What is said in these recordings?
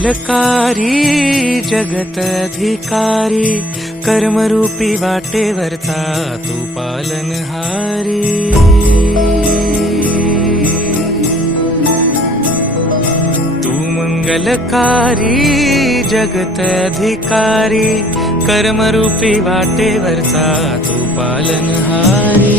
मंगलकारी जगत अधिकारी कर्मरूपी वाटेवरचा तू पालनहारी तू मंगलकारी जगत अधिकारी कर्मरूपी वाटेवरचा तू पालनहारी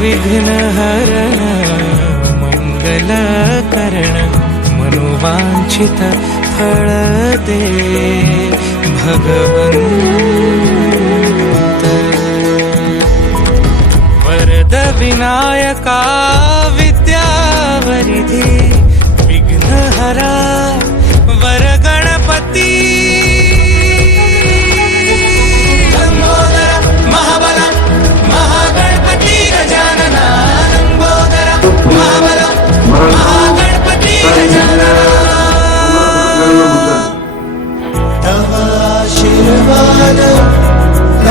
विघ्नहर मङ्गलकरण मनोवाञ्छित फलदे हगवन्ता वरदविनायका विद्यावरिधि विघ्नहरा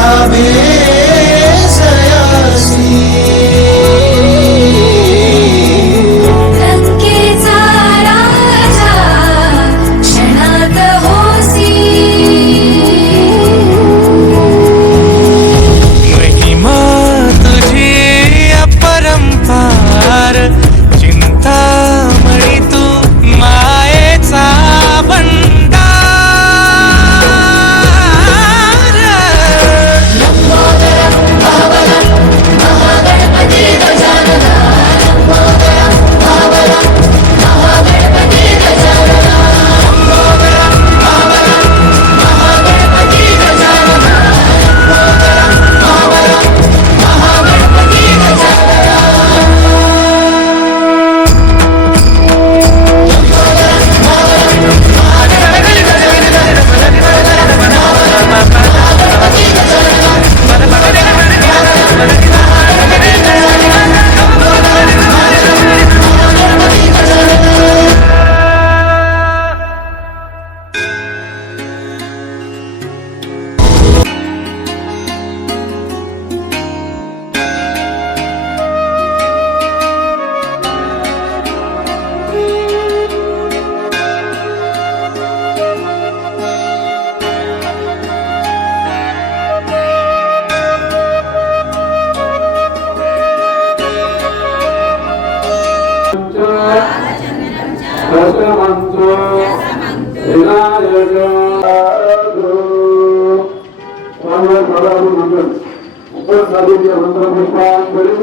Amen.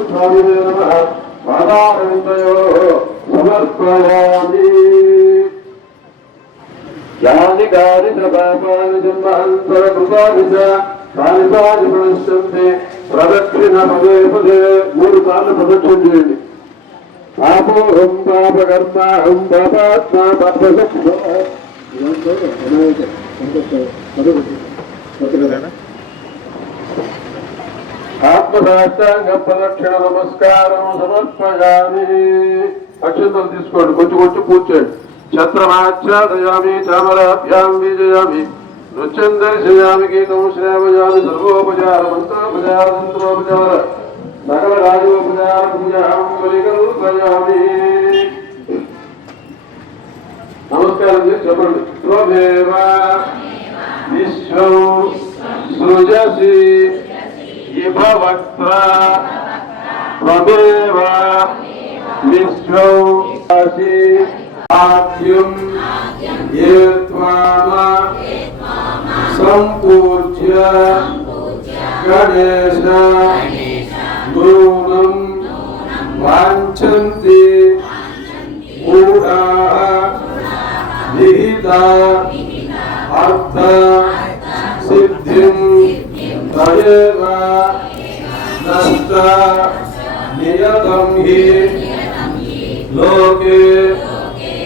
స్వామి నమ పాదారంతయో సమర్పయామి. యాని కాని సపాపాని జన్మాంతర కృపాని కాని ప్రణశ్యంతే ప్రదక్షిణ పదే పదే మూడు సార్లు ప్రదక్షిణ చేయండి. పాపోహం పాపకర్మాహం పాపాత్మా పాపసక్ష ఆత్మసాష్టాంగ ప్రదక్షిణ నమస్కారం సమర్పయామి. అక్షంతలు తీసుకోండి కొంచెం కొంచెం కూర్చోండి చేయండి. ఛత్రమాచ్ఛాదయామి చామరాభ్యాం విజయామి. నృత్యం దర్శయామి గీతం శ్రావయామి సర్వోపచార మంత్రోపచార తంత్రోపచార సకల రాజోపచార పూజాం బలికల్పయామి. నమస్కారం చేసి చెప్పండి. త్వమేవ విశ్వం. సృజసి. ఇవ వక్త్ర త్వమేవ విశ్వం సృజసి ఆద్యం ఏ త్వామ సంపూజ్య గణేశ నూనం వాంఛంతి మూఢాః విహిత అర్థ సిద్ధిం నష్ట నియతం హి లోకే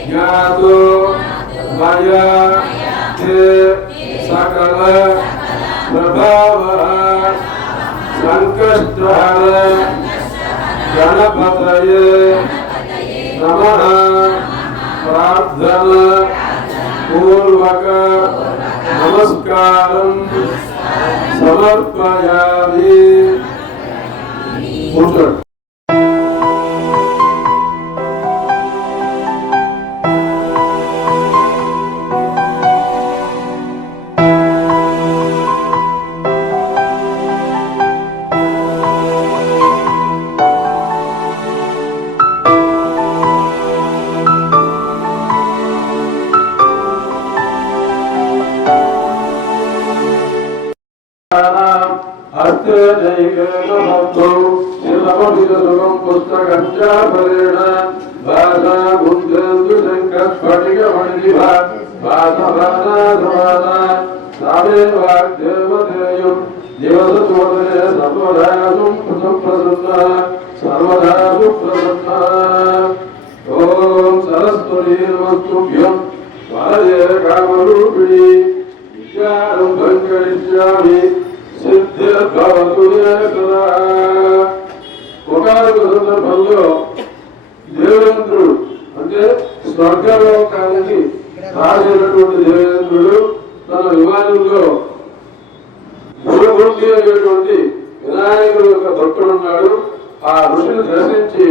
జ్ఞాతో మయా సకల ప్రభావ సంకష్టహర గణపతయే నమః ప్రార్థన పూర్వక నమస్కారం సమర్పయామి ेकमस्तु शिलमभिदसुगं पुस्तकच्चापरेण भाषा बुद्धेन्दुशङ्कस्फटिकमणिभा भासभानाधमाना सामेन वाग्देवतेयुं दिवससुवदने सर्वधासुं सुप्रसन्ना सर्वधा सुप्रसन्ना ॐ सरस्वतीर्वस्तुभ्यं वरदे कामरूपिणी विद्यारम्भं करिष्यामि ఒకనొక సందర్భంలో దేవేంద్రుడు అంటే స్వర్గలోకానికి రాజైనటువంటి దేవేంద్రుడు తన విమానంలో గురుమూర్తి అనేటువంటి వినాయకుడు యొక్క భక్తుడు ఉన్నాడు ఆ ఋషిని దర్శించి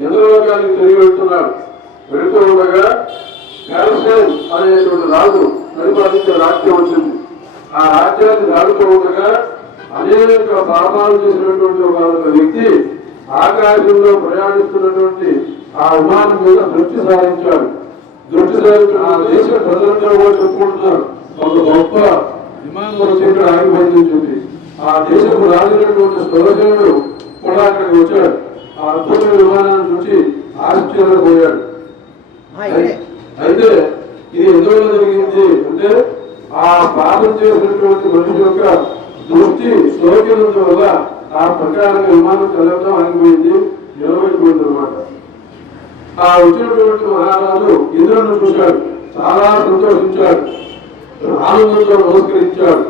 ఇంద్రలోకానికి తిరిగి వెళ్తున్నాడు వెళుతూ ఉండగా క్యాల్సేన్ అనేటువంటి రాజు పరిపాలించే రాజ్యం వచ్చింది ఆ రాజ్యాన్ని దాడుతూ ఉండగా అనేక పాపాలు చేసినటువంటి ఒక వ్యక్తి ఆకాశంలో ప్రయాణిస్తున్నటువంటి ఆ విమానం మీద దృష్టి సారించాడు. దృష్టి సారించిన ఆ దేశ ప్రజలందరూ కూడా చెప్పుకుంటున్నారు. ఒక గొప్ప విమానం వచ్చి ఇక్కడ ఆగిపోయిందని చెప్పి ఆ దేశపు రాజునటువంటి స్థులజనుడు కూడా అక్కడికి వచ్చాడు. ఆ అద్భుతమైన విమానాన్ని చూసి ఆశ్చర్యపోయాడు అయితే ఇది ఎందువల్ల జరిగింది అంటే ఆ పాపం చేసినటువంటి మనిషి యొక్క దృష్టి సోకినందు వల్ల ఆ ప్రకారంగా విమానం చదవడం ఆగిపోయింది. నిలబడిపోయింది అనమాట ఆ వచ్చినటువంటి మహారాజు ఇంద్రుని చూశాడు. చాలా సంతోషించాడు. ఆనందంతో నమస్కరించాడు.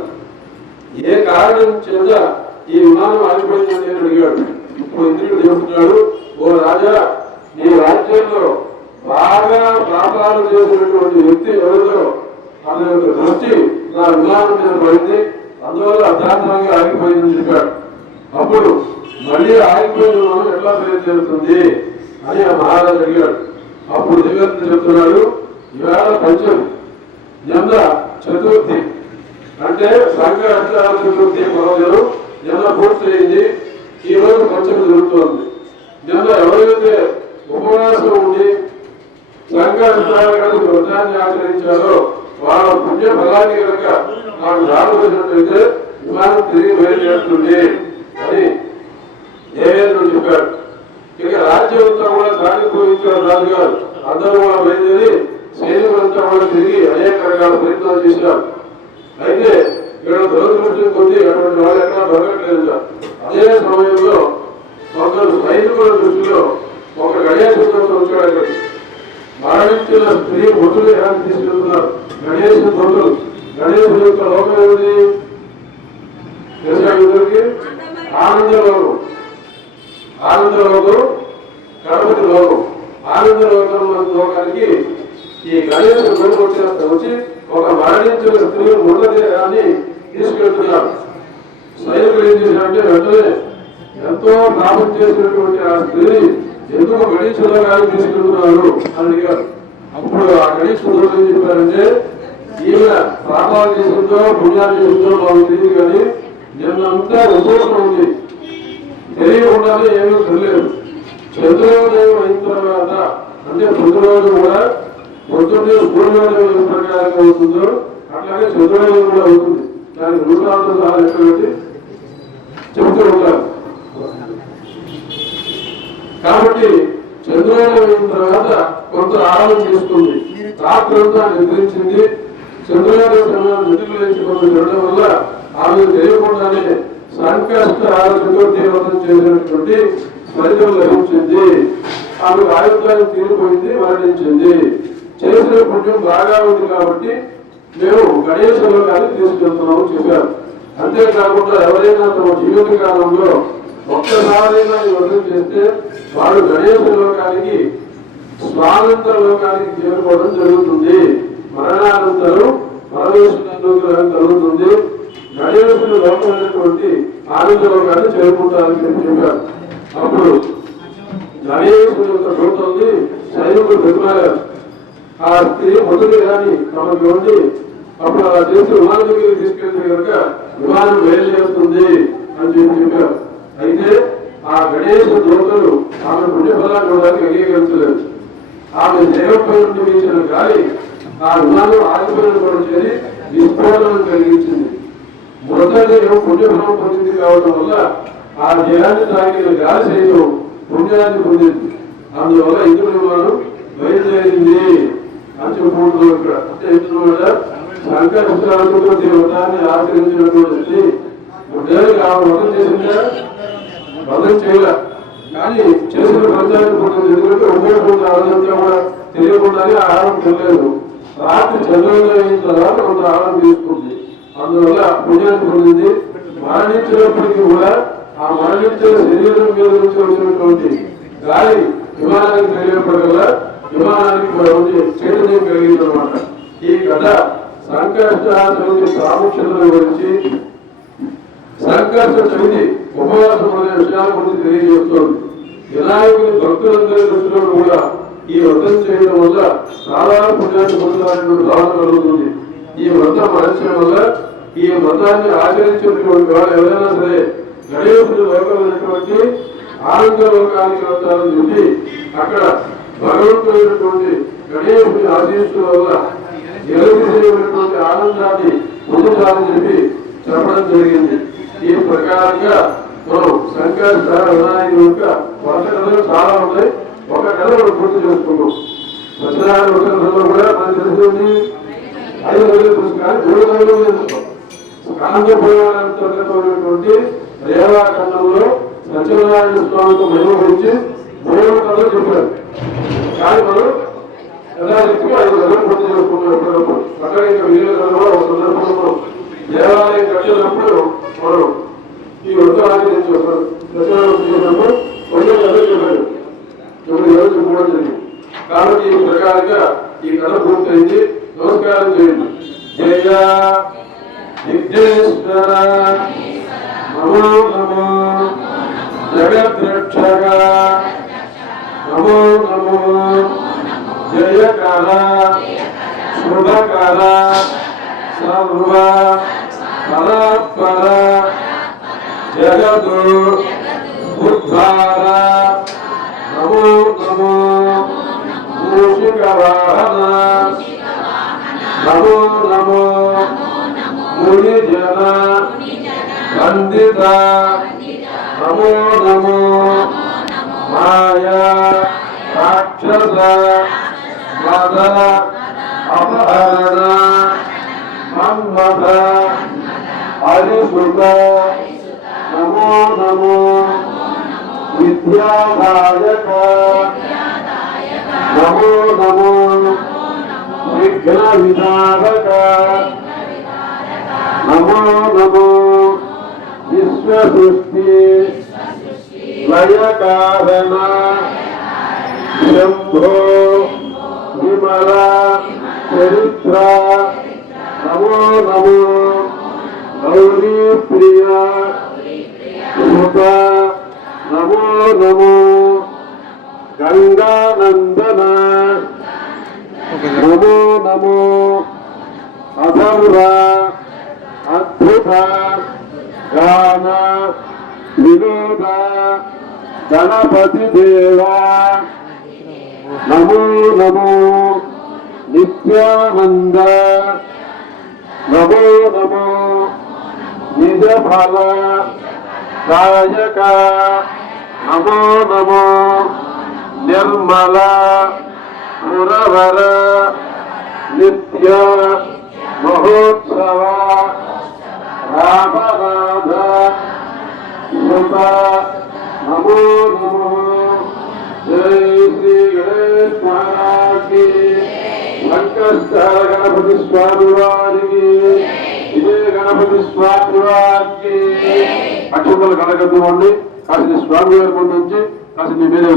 ఏ కారణం చేత ఈ విమానం ఆగిపోయిందని నేను అడిగాడు. ఇప్పుడు ఇంద్రుడు చెబుతున్నాడు ఓ రాజా నీ రాజ్యంలో బాగా వ్యాపారం చేసినటువంటి వ్యక్తి ఎవరిదో? అతని యొక్క దృష్టి నా విమానం మీద పడింది. అందువల్ల అధ్యాత్మంగా ఆగిపోయిందని చెప్పాడు. అప్పుడు మళ్ళీ ఆగిపోయిన మనం ఎట్లా ప్రయత్నిస్తుంది అని ఆ మహారాజు అడిగాడు. అప్పుడు దివ్యంతుడు చెప్తున్నాడు ఇవాళ పంచమి నిన్న చతుర్థి. అంటే సంక్రాంతి చతుర్థి పర్వదినం నిన్న పూర్తయింది ఈ రోజు పంచమి జరుగుతోంది. నిన్న ఎవరైతే ఉపవాసం ఉండి సంక్రాంతి వ్రతాన్ని ఆచరించారో వాళ్ళ పుణ్య ఫలాన్ని కనుక నాకు రాబోసినట్లయితే విమానం తిరిగి బయలుదేరుతుంది అని దేవేంద్రుడు చెప్పాడు. ఇక రాజ్యం అంతా కూడా సాగిపోయించాడు రాజుగారు అందరూ కూడా బయలుదేరి సైనికులంతా కూడా తిరిగి అనేక రకాల ప్రయత్నాలు చేశారు. అయితే ఇక్కడ దురదృష్టం కొద్ది అటువంటి వాళ్ళు ఎక్కడ దొరకట్లేదు అదే సమయంలో కొందరు సైనికుల దృష్టిలో ఒక గణేశుడు వచ్చాడు అక్కడికి మరణించిన స్త్రీ బొట్టులు ఎలా తీసుకెళ్తున్నారు. గణేశ బొట్టులు గణేశుడు యొక్క లోకం ఏమిటి? తెలుసా అందరికీ? ఆనందలోకం ఆనందలోకం గణపతి ఆనంద రోగం రోగానికి ఈ గణేశ గురువు వచ్చేస్తే వచ్చి ఒక మరణించిన స్త్రీ మృతదేహాన్ని తీసుకెళ్తున్నారు. సైనికులు ఏం చేశారంటే వెంటనే ఎంతో లాభం చేసినటువంటి ఆ స్త్రీని ఎందుకు గణేశులో గారు తీసుకెళ్తున్నారు అని అడిగారు. అప్పుడు ఆ గణేశుడు ఏం చెప్పారంటే ఈమె పాపాలు చేసిందో పుణ్యాలు చేసిందో మాకు తెలియదు కానీ నిన్నంతా ఉపయోగం ఉంది. తెలియకుండానే ఏమీ చూడలేదు చంద్రోదయం అయిన తర్వాత అంటే ప్రతిరోజు కూడా పొద్దున్నే సూర్యోదయం ఏ ప్రకారంగా అవుతుందో అట్లాగే చంద్రోదయం కూడా అవుతుంది. దానికి నూటాంత సహా లెక్క చెబుతూ ఉంటారు. కాబట్టి చంద్రోదయం అయిన తర్వాత కొంత ఆరాధన చేసుకుంది రాత్రంతా నిద్రించింది. చంద్రోదయ సమయాన్ని నిధులు కొంత చూడడం వల్ల ఆమె తెలియకుండానే సంకష్ట చతుర్థీవ్రతం చేసినటువంటి ఫలితం లభించింది. ఆమె ఆయుర్దాయం తీరిపోయింది మరణించింది. చేసిన పుణ్యం బాగా ఉంది కాబట్టి మేము గణేశ లోకాన్ని తీసుకెళ్తున్నాము చెప్పారు. అంతేకాకుండా ఎవరైనా తమ జీవిత కాలంలో ఒక్కసారైనా ఈ వ్రతం చేస్తే వాడు గణేశ లోకానికి స్వానంతర లోకానికి చేరుకోవడం జరుగుతుంది. మరణానంతరం పరమేశ్వరుడు కలుగుతుంది. గణేశుడు లోకమైనటువంటి ఆనందలోకాన్ని చేరుకుంటారని చెప్పి చెప్పారు. అప్పుడు గణేశుడు యొక్క దూతల్ని సైనికుడు పెట్టుకున్నారు ఆ స్త్రీ మొదలు కానీ తమకు ఉండి అప్పుడు అలా చేసి విమానం దగ్గరికి తీసుకెళ్తే కనుక విమానం వేయలేస్తుంది అని చెప్పి చెప్పారు. అయితే ఆ గణేష్ దూతలు ఆమె పుణ్యఫలాన్ని ఇవ్వడానికి అంగీకరించలేదు. ఆమె దేవంపై నుండి వీచిన గాలి ఆ విమానం ఆగిపోయిన చేరి విస్ఫోటనం కలిగించింది. మృతదేహం పుణ్యఫలం పొందింది కావడం వల్ల ఆ దేహాన్ని తాగిన గాలి పుణ్యాన్ని పొందింది. అందువల్ల ఇంద్రుడు వారు బయలుదేరింది అని చెప్పుకుంటున్నాం ఇక్కడ. అంటే ఇంద్రుడు సంకల్పించడంతో దేవతాన్ని ఆచరించినటువంటి ఉద్యోగి ఆ వ్రతం చేసిందా? వ్రతం చేయలే. కానీ చేసిన ఫలితాన్ని పొందింది. ఎందుకంటే ఉపయోగం ఆనందంగా కూడా తెలియకుండానే ఆహారం తినలేదు. రాత్రి చంద్రుడు అయిన తర్వాత కొంత ఆహారం తీసుకుంది. అందువల్ల పుణ్యం పొందింది మరణించినప్పటికీ కూడా ఆ మరణించిన శరీరం మీద నుంచి వచ్చినటువంటి గాలి విమానానికి తెలియపడగల విమానానికి మరొకటి చైతన్యం కలిగింది అనమాట ఈ కథ సంకష్ట చవితి గురించి సంకష్ట చవితి ఉపవాసం అనే విషయాల గురించి తెలియజేస్తుంది. వినాయకుని భక్తులందరి దృష్టిలో కూడా ఈ వ్రతం చేయడం వల్ల చాలా పుణ్యాన్ని పొందాలనే భావన కలుగుతుంది. ఈ మంత్రం మహత్యం వల్ల ఈ మంత్రాన్ని ఆచరించినటువంటి వాళ్ళు ఎవరైనా సరే గణేశుడు లోకమైనటువంటి ఆనంద లోకానికి వెళ్తారని చెప్పి అక్కడ భగవంతుడైనటువంటి గణేశుడి ఆశీస్సుల వల్ల నిరతిశయమైనటువంటి ఆనందాన్ని పొందుతారని చెప్పి చెప్పడం జరిగింది. ఈ ప్రకారంగా మనం శంకర వినాయకుడి యొక్క వంద కథలు చాలా ఉన్నాయి. ఒక కథ మనం పూర్తి చేసుకున్నాం సత్యనారాయణ ఒక కథలో కూడా మనకు తెలిసింది ఐదు రోజులు పుస్తకాలు మూడు రోజులు కాంతపురాంతర్గతమైనటువంటి రేవాఖండంలో సత్యనారాయణ స్వామికి మహిమ గురించి మూడు కథలు చెప్పారు. కానీ మనం యథాశక్తిగా ఐదు కథలు పూర్తి అక్కడ ఇంకా మిగిలిన ఒక సందర్భంలో దేవాలయం కట్టినప్పుడు మనం ఈ వృత్తాన్ని చేస్తారు సత్యనారాయణ చేసినప్పుడు కథలు చెప్పారు. ఇప్పుడు ఎవరు జరిగింది. కాబట్టి ఈ ప్రకారంగా ఈ కథ పూర్తయింది. నమస్కారం చేయండి జయ. విఘ్నేశ్వర. నమో నమో. జగద్రక్షక. నమో నమో. జయకర. శుభకర. సర్వ పరాత్పర జగదు. ఉద్ధార. నమో నమో. మూషిక వాహన. నమో నమో ముని జన వందిత నమో నమో మాయా రాక్షస మద అపహరణ మన్మథ హరిసుత నమో నమో విద్యాదాయక నమో నమో విఘ్న విధారక నమో నమో విశ్వ విశ్వసృష్టి। లయ కారణ శంభో విమల చరిత్ర। నమో నమో గౌరీ ప్రియ సుత నమో నమో గంగానందన। నమో నమో అధర్వ అద్భుత గాన వినోద గణపతి దేవా నమో నమో నిత్యానంద నమో నమో నిజ ఫల దాయక నమో నమో నిర్మల పురవర నిత్య మహోత్సవ రామనాథ సుత నమో నమో. జై శ్రీ గణేష్ మహారాజ్కి గణపతి స్వామి వారికి ఇదే గణపతి స్వామి వారికి అక్షతలు కలగద్దుకోండి కాసిన స్వామి వారి ముందు నుంచి కాసిన మీరే మీద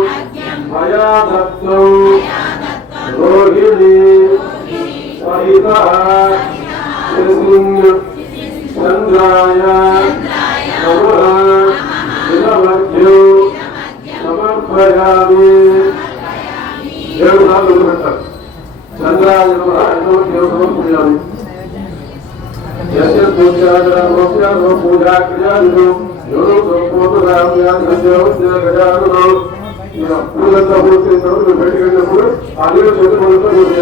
మయా దత్తం రోహిణి సహిత శశింగ్ చంద్రాయ నమః ఇదమర్ఘ్యం సమర్పయామి ఏడు సార్లు పెట్టారు చంద్రాయ నమః ఇదమర్ఘ్యం సమర్పయామి यस्य पूज्याजनमोक्ष्या नो पूजा क्रियादिनो योनो सोपोतराम्या संजयोस्य गजाननो ఇలా పూలంతా మీరు బయటకు వెళ్ళినప్పుడు ఆ నీళ్ళు చేతి మొదలుతో సమయ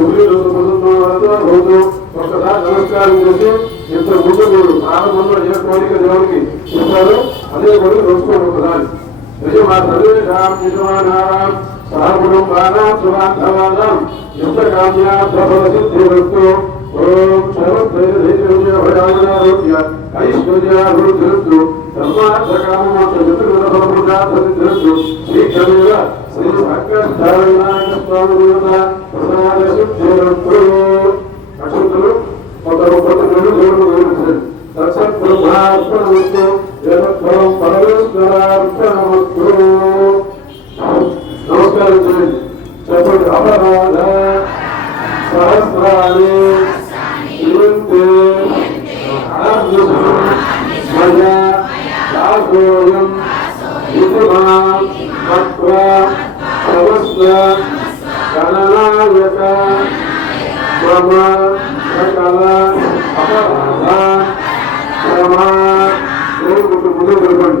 శ్రీ రోజు ఒక్కసారి నమస్కారం చేసి ఇంత ముందు మీరు ప్రారంభంలో ఏ కోరిక దేవుడికి ఇస్తారు అదే రోజుకోండి ఒకసారి. నిజమా సర్వేషాం నిజమానారాం సహకుటుంబానాం ఓం సర్వైర్యోగ్య ఐశ్వర్యాభివృద్ధిరస్తు ధర్మార్థకామోక్షమిత్రులఫలప్రదార్థసిద్ధిరస్తు శీఘ్రమేవ శ్రీ సంకష్టావినాయక స్వామి దేవత ప్రసాద అక్షంతులు కొంత కొత్త దేవుడు గౌరవించండి తత్సత్బ్రహ్మార్పణమస్తు జగత్ఫలం పరమేశ్వరార్పణమస్తు నమస్కారం చేయండి. చెప్పండి. అపరాధ సహస్రాన్ని దాసోయం ఇతిమా మత్వ సమస్త గణనాయక మమ సకల అపరాధ క్షమా ముందు నిలబడి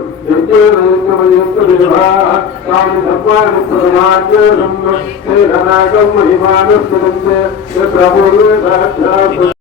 తాను